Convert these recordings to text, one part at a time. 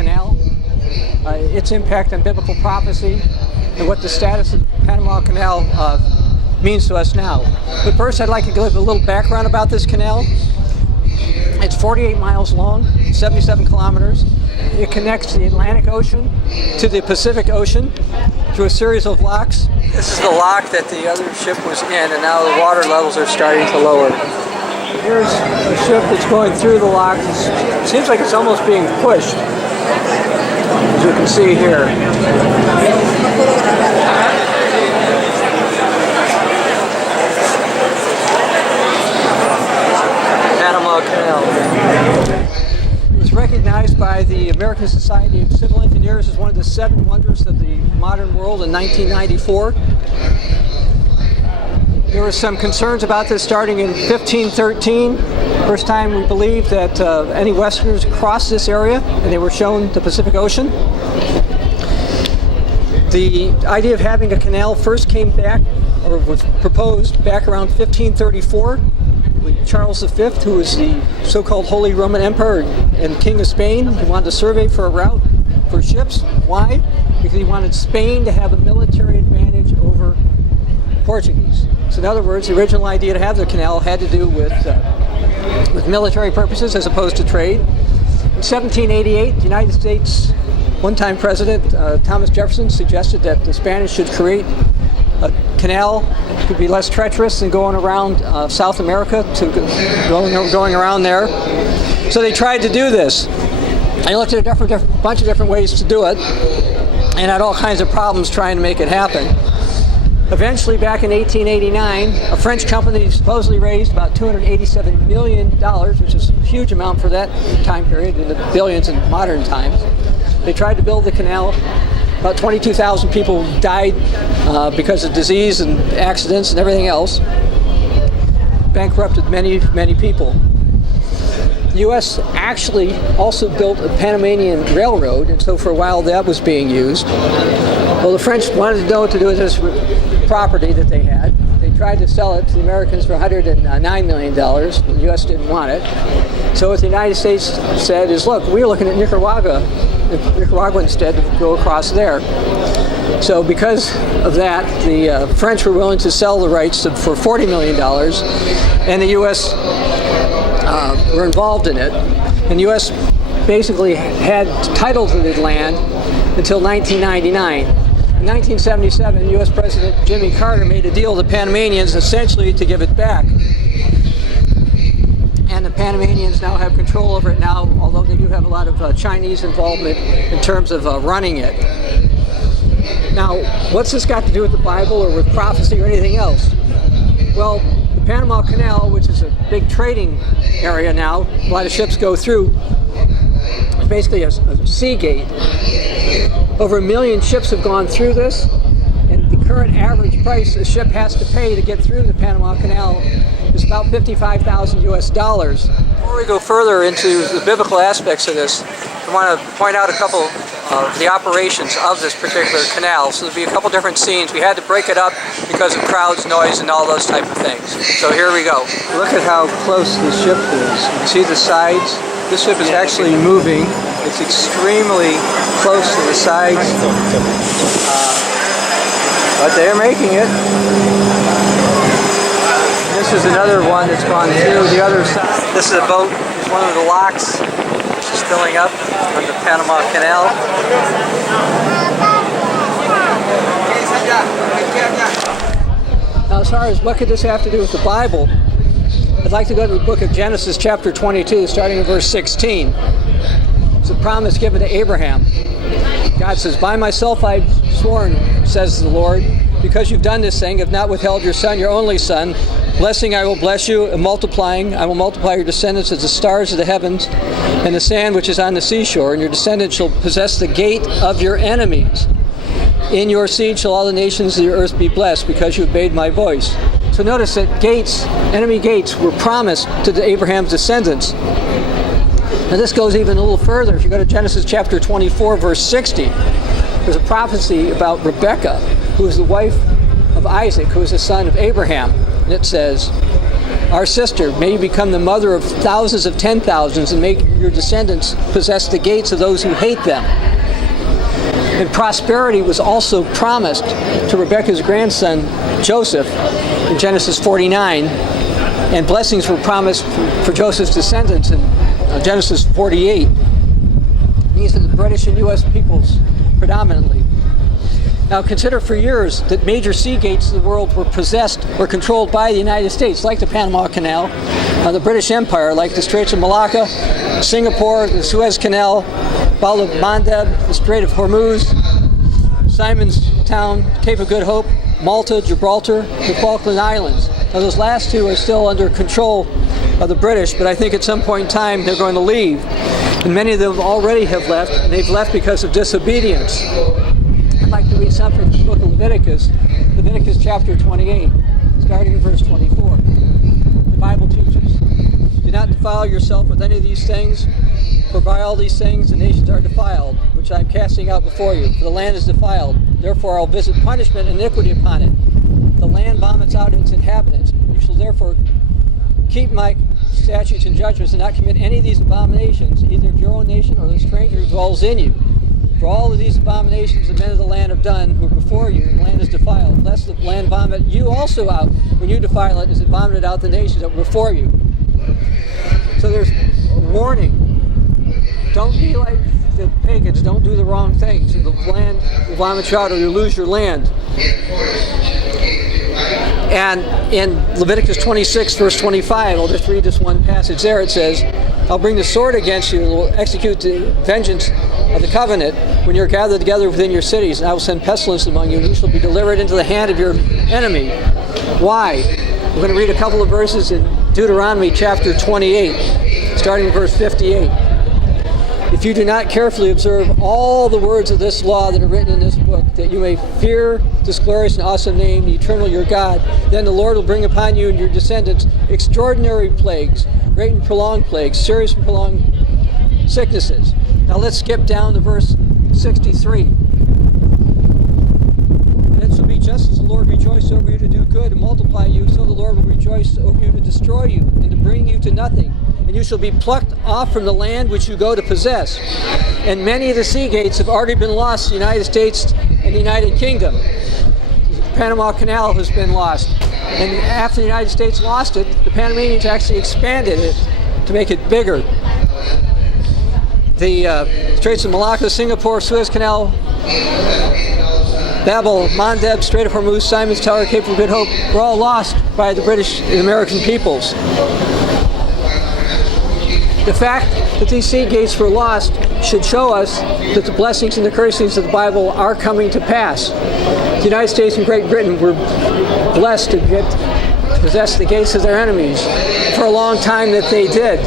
Canal, its impact on biblical prophecy, and what the status of the Panama Canal means to us now. But first, I'd like to give a little background about this canal. It's 48 miles long, 77 kilometers. It connects the Atlantic Ocean to the Pacific Ocean through a series of locks. This is the lock that the other ship was in, and now the water levels are starting to lower. Here's a ship that's going through the lock. It seems like it's almost being pushed, as you can see here. Panama Canal. It was recognized by the American Society of Civil Engineers as one of the 7 wonders of the modern world in 1994. There were some concerns about this starting in 1513. First time we believe that any Westerners crossed this area, and they were shown the Pacific Ocean. The idea of having a canal first came back, or was proposed back around 1534 with Charles V, who was the so-called Holy Roman Emperor and King of Spain. He wanted to survey for a route for ships. Why? Because he wanted Spain to have a military advantage over Portuguese. So in other words, the original idea to have the canal had to do with military purposes as opposed to trade. In 1788, the United States one-time president Thomas Jefferson suggested that the Spanish should create a canal that could be less treacherous than going around South America to going around there. So they tried to do this. They looked at a bunch of different ways to do it and had all kinds of problems trying to make it happen. Eventually, back in 1889, a French company supposedly raised about $287 million, which is a huge amount for that time period, in the billions in modern times. They tried to build the canal. About 22,000 people died because of disease and accidents and everything else. Bankrupted many, many people. The U.S. actually also built a Panamanian railroad, and so for a while that was being used. Well, the French wanted to know what to do with this property that they had. They tried to sell it to the Americans for $109 million. The U.S. didn't want it. So what the United States said is, look, we're looking at Nicaragua instead to go across there. So because of that, the French were willing to sell the rights for $40 million, and the U.S. Were involved in it. And the U.S. basically had title to the land until 1999. In 1977, U.S. President Jimmy Carter made a deal with the Panamanians essentially to give it back. And the Panamanians now have control over it now, although they do have a lot of Chinese involvement in terms of running it. Now, what's this got to do with the Bible or with prophecy or anything else? Well, the Panama Canal, which is a big trading area now, a lot of ships go through, it's basically a sea gate. Over 1 million ships have gone through this, and the current average price a ship has to pay to get through the Panama Canal is about $55,000 US. Before we go further into the biblical aspects of this, I want to point out a couple of the operations of this particular canal. So there'll be a couple different scenes. We had to break it up because of crowds, noise, and all those type of things. So here we go. Look at how close the ship is. You can see the sides. This ship is actually moving. It's extremely close to the sides. But they're making it. This is another one that's gone through the other side. This is a boat. It's one of the locks. It's filling up on the Panama Canal. Now, as far as what could this have to do with the Bible, I'd like to go to the book of Genesis chapter 22, starting in verse 16. It's a promise given to Abraham. God says, "By myself I've sworn, says the Lord, because you've done this thing, have not withheld your son, your only son. Blessing I will bless you, and multiplying I will multiply your descendants as the stars of the heavens and the sand which is on the seashore, and your descendants shall possess the gate of your enemies. In your seed shall all the nations of the earth be blessed, because you obeyed my voice." So notice that gates, enemy gates, were promised to Abraham's descendants. Now this goes even a little further. If you go to Genesis chapter 24, verse 60, there's a prophecy about Rebekah, who is the wife of Isaac, who is the son of Abraham. And it says, our sister. May you become the mother of thousands of 10,000s, and make your descendants possess the gates of those who hate them. And prosperity was also promised to Rebekah's grandson, Joseph, in Genesis 49. And blessings were promised for Joseph's descendants in Genesis 48. These are the British and U.S. peoples predominantly. Now consider for years that major sea gates of the world were possessed or controlled by the United States, like the Panama Canal, the British Empire, like the Straits of Malacca, Singapore, the Suez Canal, Bab el-Mandeb, the Strait of Hormuz, Simon's Town, Cape of Good Hope, Malta, Gibraltar, the Falkland Islands. Now those last two are still under control of the British, but I think at some point in time they're going to leave. And many of them already have left, and they've left because of disobedience. I'd like to read something from the book of Leviticus chapter 28, starting in verse 24. The Bible teaches, "Do not defile yourself with any of these things, for by all these things the nations are defiled, which I am casting out before you. For the land is defiled, therefore I'll visit punishment and iniquity upon it. The land vomits out its inhabitants. You shall therefore keep my statutes and judgments, and not commit any of these abominations, either of your own nation or the stranger who dwells in you. For all of these abominations the men of the land have done who are before you, and the land is defiled, lest the land vomit you also out when you defile it, as it vomited out the nations that were before you." So there's a warning. Don't be like the pagans. Don't do the wrong things, and the land will vomit you out, or you'll lose your land. And in Leviticus 26, verse 25, I'll just read this one passage there. It says, "I'll bring the sword against you and will execute the vengeance of the covenant when you're gathered together within your cities, and I will send pestilence among you, and you shall be delivered into the hand of your enemy." Why? We're going to read a couple of verses in Deuteronomy chapter 28, starting in verse 58. "If you do not carefully observe all the words of this law that are written in this book, that you may fear this glorious and awesome name, the eternal your God, then the Lord will bring upon you and your descendants extraordinary plagues, great and prolonged plagues, serious and prolonged sicknesses." Now let's skip down to verse 63. "And it shall be just as the Lord rejoiced over you to do good and multiply you, so the Lord will rejoice over you to destroy you and to bring you to nothing. And you shall be plucked off from the land which you go to possess." And many of the sea gates have already been lost to the United States and the United Kingdom. The Panama Canal has been lost. And after the United States lost it, the Panamanians actually expanded it to make it bigger. The Straits of Malacca, Singapore, Suez Canal, Bab el-Mandeb, Strait of Hormuz, Simon's Tower, Cape of Good Hope were all lost by the British and American peoples. The fact that these sea gates were lost should show us that the blessings and the cursings of the Bible are coming to pass. The United States and Great Britain were blessed to possess the gates of their enemies for a long time that they did.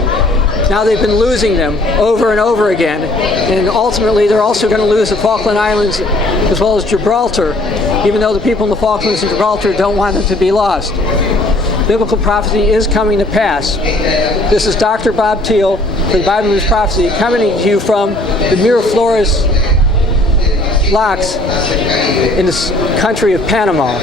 Now they've been losing them over and over again, and ultimately they're also going to lose the Falkland Islands as well as Gibraltar, even though the people in the Falklands and Gibraltar don't want them to be lost. Biblical prophecy is coming to pass. This is Dr. Bob Thiel for the Bible News Prophecy, coming to you from the Miraflores Locks in the country of Panama.